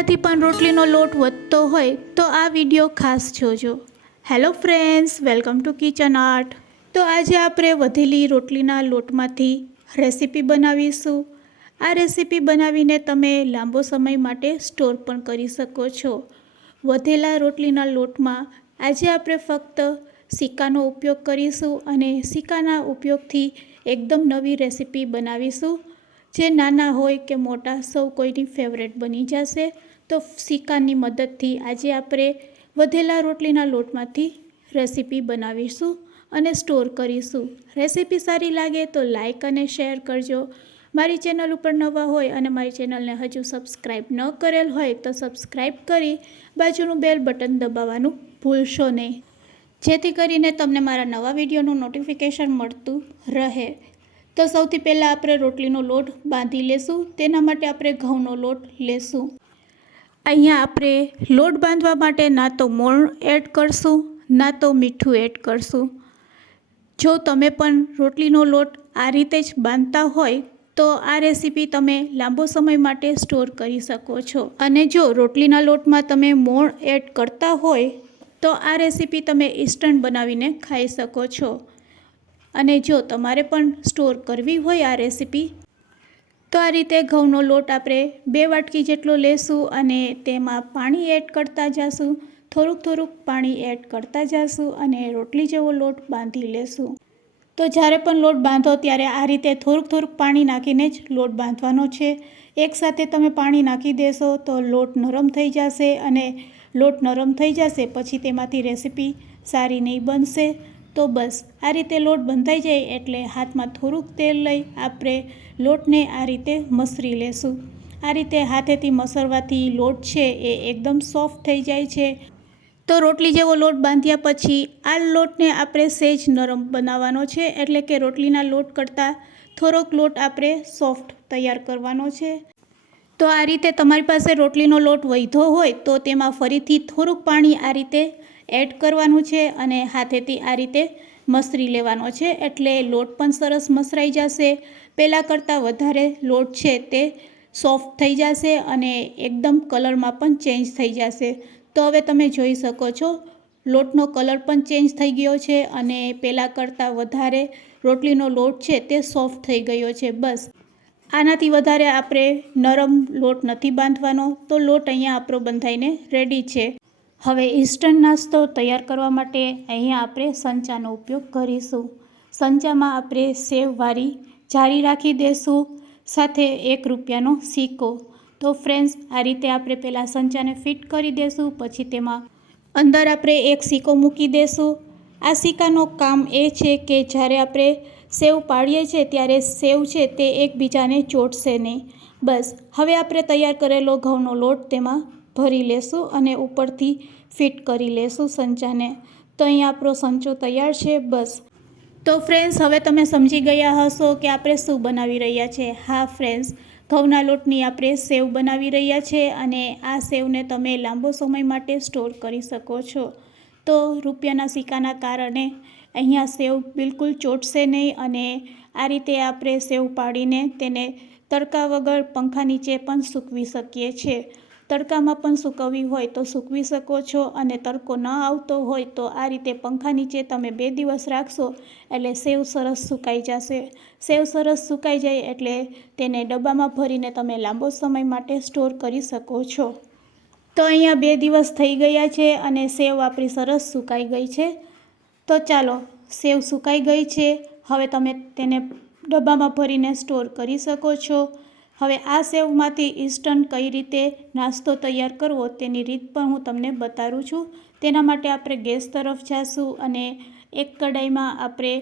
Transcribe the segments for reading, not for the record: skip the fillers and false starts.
આનાથી પણ રોટલીનો લોટ વધતો હોય તો આ વિડીયો ખાસ જોજો। Hello friends, welcome to kitchen art. તો આજે આપણે વધેલી રોટલીના લોટમાંથી રેસીપી બનાવીશું। આ રેસીપી બનાવીને તમે લાંબો સમય માટે સ્ટોર પણ કરી શકો છો। વધેલા રોટલીના લોટમાં આજે આપણે ફક્ત સિક્કાનો ઉપયોગ કરીશું અને સિક્કાના ઉપયોગથી એકદમ નવી રેસીપી બનાવીશું જે નાના હોય કે મોટા સૌ કોઈની ફેવરેટ બની જશે। તો સિક્કાની મદદથી આજે આપણે વધેલા રોટલીના લોટમાંથી રેસીપી બનાવીશું અને સ્ટોર કરીશું। રેસીપી સારી લાગે તો લાઈક અને શેર કરજો। મારી ચેનલ ઉપર નવા હોય અને મારી ચેનલને હજુ સબસ્ક્રાઈબ ન કરેલ હોય તો સબસ્ક્રાઈબ કરી બાજુનું બેલ બટન દબાવવાનું ભૂલશો નહીં, જેથી કરીને તમને મારા નવા વિડીયોનું નોટિફિકેશન મળતું રહે। તો સૌથી પહેલાં આપણે રોટલીનો લોટ બાંધી લેશું। તેના માટે આપણે ઘઉંનો લોટ લેશું। અહીંયા આપણે લોટ બાંધવા માટે ના તો મોણ એડ કરશું ના તો મીઠું એડ કરશું। જો તમે પણ રોટલીનો લોટ આ રીતે જ બાંધતા હોય તો આ રેસીપી તમે લાંબો સમય માટે સ્ટોર કરી શકો છો। અને જો રોટલીના લોટમાં તમે મોણ એડ કરતા હોય તો આ રેસીપી તમે ઇન્સ્ટન્ટ બનાવીને ખાઈ શકો છો। અને જો તમારે પણ સ્ટોર કરવી હોય આ રેસીપી તો આ રીતે ઘઉંનો લોટ આપણે 2 વાટકી જેટલો લેશું અને તેમાં પાણી એડ કરતા જઈશું। થોડુંક પાણી એડ કરતા જઈશું અને રોટલી જેવો લોટ બાંધી લેશું। તો જ્યારે પણ લોટ બાંધો ત્યારે આ રીતે થોડુંક પાણી નાખીને જ લોટ બાંધવાનો છે। એકસાથે તમે પાણી નાખી દેશો તો લોટ નરમ થઈ જશે અને લોટ નરમ થઈ જશે પછી તેમાંથી રેસીપી સારી નહીં બનશે। તો બસ આ રીતે લોટ બંધાઈ જાય એટલે હાથમાં થોડુંક તેલ લઈ આપણે લોટને આ રીતે મસરી લેશું। આ રીતે હાથેથી મસરવાથી લોટ છે એ એકદમ સોફ્ટ થઈ જાય છે। તો રોટલી જેવો લોટ બાંધ્યા પછી આ લોટને આપણે સહેજ નરમ બનાવવાનો છે, એટલે કે રોટલીના લોટ કરતાં થોડોક લોટ આપણે સોફ્ટ તૈયાર કરવાનો છે। તો આ રીતે તમારી પાસે રોટલીનો લોટ વધ્યો હોય તો તેમાં ફરીથી થોડુંક પાણી આ રીતે એડ કરવાનું છે અને હાથેથી આ રીતે મસરી લેવાનો છે, એટલે લોટ પણ સરસ મસરાઈ જશે। પહેલાં કરતાં વધારે લોટ છે તે સોફ્ટ થઈ જશે અને એકદમ કલરમાં પણ ચેન્જ થઈ જશે। તો હવે તમે જોઈ શકો છો લોટનો કલર પણ ચેન્જ થઈ ગયો છે અને પહેલાં કરતાં વધારે રોટલીનો લોટ છે તે સોફ્ટ થઈ ગયો છે। બસ આનાથી વધારે આપણે નરમ લોટ નથી બાંધવાનો। તો લોટ અહીંયા આપણો બંધાઈને રેડી છે। હવે ઇન્સ્ટન્ટ નાસ્તો તૈયાર કરવા માટે અહીંયા આપણે સંચાનો ઉપયોગ કરીશું। સંચામાં આપણે સેવવાળી જાળી રાખી દઈશું, સાથે 1 રૂપિયાનો સિક્કો। તો ફ્રેન્ડ્સ આ રીતે આપણે પહેલાં સંચાને ફિટ કરી દઈશું, પછી તેમાં અંદર આપણે 1 સિક્કો મૂકી દઈશું। આ સિક્કાનો કામ એ છે કે જ્યારે આપણે સેવ પાડીએ છીએ ત્યારે સેવ છે તે એકબીજાને ચોંટશે નહીં। બસ હવે આપણે તૈયાર કરેલો ઘઉંનો લોટ તેમાં ભરી લેશું અને ઉપરથી ફિટ કરી લેશું સંચાને। તો અહીંયા આપણો સંચો તૈયાર છે। બસ તો ફ્રેન્ડ્સ હવે તમે સમજી ગયા હશો કે આપણે શું બનાવી રહ્યા છે। હા ફ્રેન્ડ્સ, ઘઉંના લોટની આપણે સેવ બનાવી રહ્યા છે અને આ સેવને તમે લાંબો સમય માટે સ્ટોર કરી શકો છો। તો રૂપિયાના સિક્કાના કારણે અહીંયા સેવ બિલકુલ ચોંટશે નહીં અને આ રીતે આપણે સેવ પાડીને તેને તડકા વગર પંખા નીચે પણ સૂકવી શકીએ છીએ। તડકામાં પણ સૂકવવી હોય તો સૂકવી શકો છો અને તડકો ન આવતો હોય તો આ રીતે પંખા નીચે તમે 2 દિવસ રાખશો એટલે સેવ સરસ સુકાઈ જશે। સેવ સરસ સુકાઈ જાય એટલે તેને ડબ્બામાં ભરીને તમે લાંબો સમય માટે સ્ટોર કરી શકો છો। તો અહીંયા 2 દિવસ થઈ ગયા છે અને સેવ આપણી સરસ સુકાઈ ગઈ છે। તો ચાલો, સેવ સુકાઈ ગઈ છે, હવે તમે તેને ડબ્બામાં ભરીને સ્ટોર કરી શકો છો। હવે આ સેવમાંથી ઇન્સ્ટન્ટ કઈ રીતે નાસ્તો તૈયાર કરવો તેની રીત પણ હું તમને બતાવું છું। તેના માટે આપણે ગેસ તરફ જઈશું અને એક કઢાઈમાં આપણે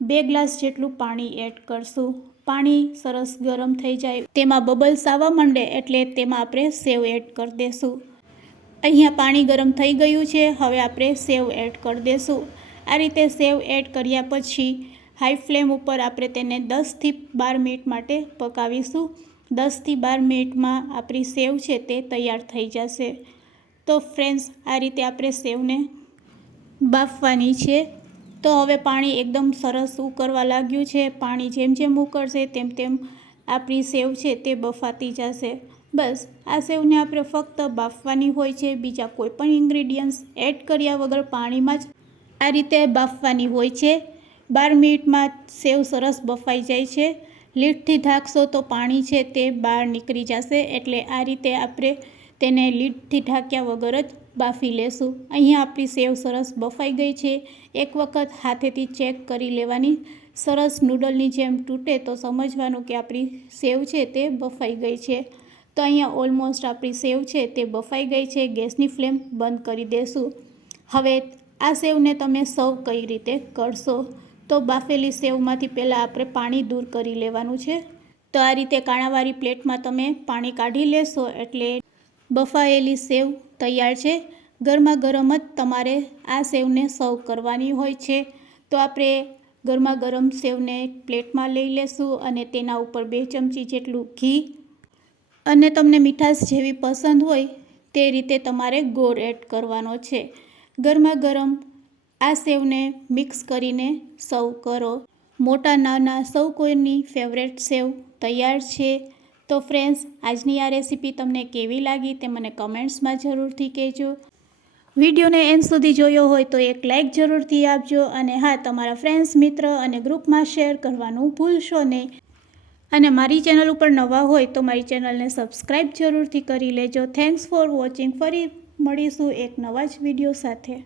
2 ગ્લાસ જેટલું પાણી એડ કરશું। પાણી સરસ ગરમ થઈ જાય, તેમાં બબલ્સ આવવા માંડે એટલે તેમાં આપણે સેવ એડ કરી દઈશું। અહીંયા પાણી ગરમ થઈ ગયું છે, હવે આપણે સેવ એડ કરી દઈશું। આ રીતે સેવ એડ કર્યા પછી હાઈ ફ્લેમ ઉપર આપણે તેને 10થી 12 મિનિટ માટે પકાવીશું। 10થી 12 મિનિટમાં આપણી સેવ છે તે તૈયાર થઈ જશે। તો ફ્રેન્ડ્સ આ રીતે આપણે સેવને બાફવાની છે। તો હવે પાણી એકદમ સરસ ઉકળવા લાગ્યું છે। પાણી જેમ જેમ ઉકળશે તેમ તેમ આપણી સેવ છે તે બફાતી જશે। બસ આ સેવને આપણે ફક્ત બાફવાની હોય છે, બીજા કોઈ પણ ઇન્ગ્રીડિયન્ટ્સ એડ કર્યા વગર પાણીમાં જ આ રીતે બાફવાની હોય છે. 12 મિનિટમાં સેવ સરસ બફાઈ જાય છે. લીડથી ઢાંકશો તો પાણી છે તે બહાર નીકળી જશે, એટલે આ રીતે આપણે તેને લીડથી ઢાંક્યા વગર જ બાફી લેશું. અહીંયા આપણી સેવ સરસ બફાઈ ગઈ છે. એક વખત હાથેથી ચેક કરી લેવાની. સરસ નૂડલની જેમ તૂટે તો સમજવાનું કે આપણી સેવ છે તે બફાઈ ગઈ છે. તો અહીંયા ઓલમોસ્ટ આપણી સેવ છે તે બફાઈ ગઈ છે. ગેસની ફ્લેમ બંધ કરી દેશું. હવે આ સેવને તમે સર્વ કઈ રીતે કરશો? તો બાફેલી સેવમાંથી પહેલાં આપણે પાણી દૂર કરી લેવાનું છે. તો આ રીતે કાણાવાળી પ્લેટમાં તમે પાણી કાઢી લેશો એટલે બફાયેલી સેવ તૈયાર છે. ગરમા ગરમ જ તમારે આ સેવને સર્વ કરવાની હોય છે. તો આપણે ગરમા ગરમ સેવને પ્લેટમાં લઈ લેશું અને તેના ઉપર 2 ચમચી જેટલું ઘી અને તમને મીઠાશ જેવી પસંદ હોય તે રીતે તમારે ગોળ એડ કરવાનો છે. ગરમા ગરમ આ સેવને મિક્સ કરીને સર્વ કરો. મોટા નાના સૌ કોઈની ફેવરેટ સેવ તૈયાર છે. તો ફ્રેન્ડ્સ, આજની આ રેસીપી તમને કેવી લાગી તે મને કમેન્ટ્સમાં જરૂરથી કહેજો. વિડીયોને એન્ડ સુધી જોયો હોય તો એક લાઇક જરૂરથી આપજો અને હા, તમારા ફ્રેન્ડ્સ, મિત્ર અને ગ્રુપમાં શેર કરવાનું ભૂલશો નહીં. અને મારી ચેનલ ઉપર નવા હોય તો મારી ચેનલને સબસ્ક્રાઈબ જરૂરથી કરી લેજો. Thanks for watching. ફરી મળીશું એક નવા જ વિડીયો સાથે.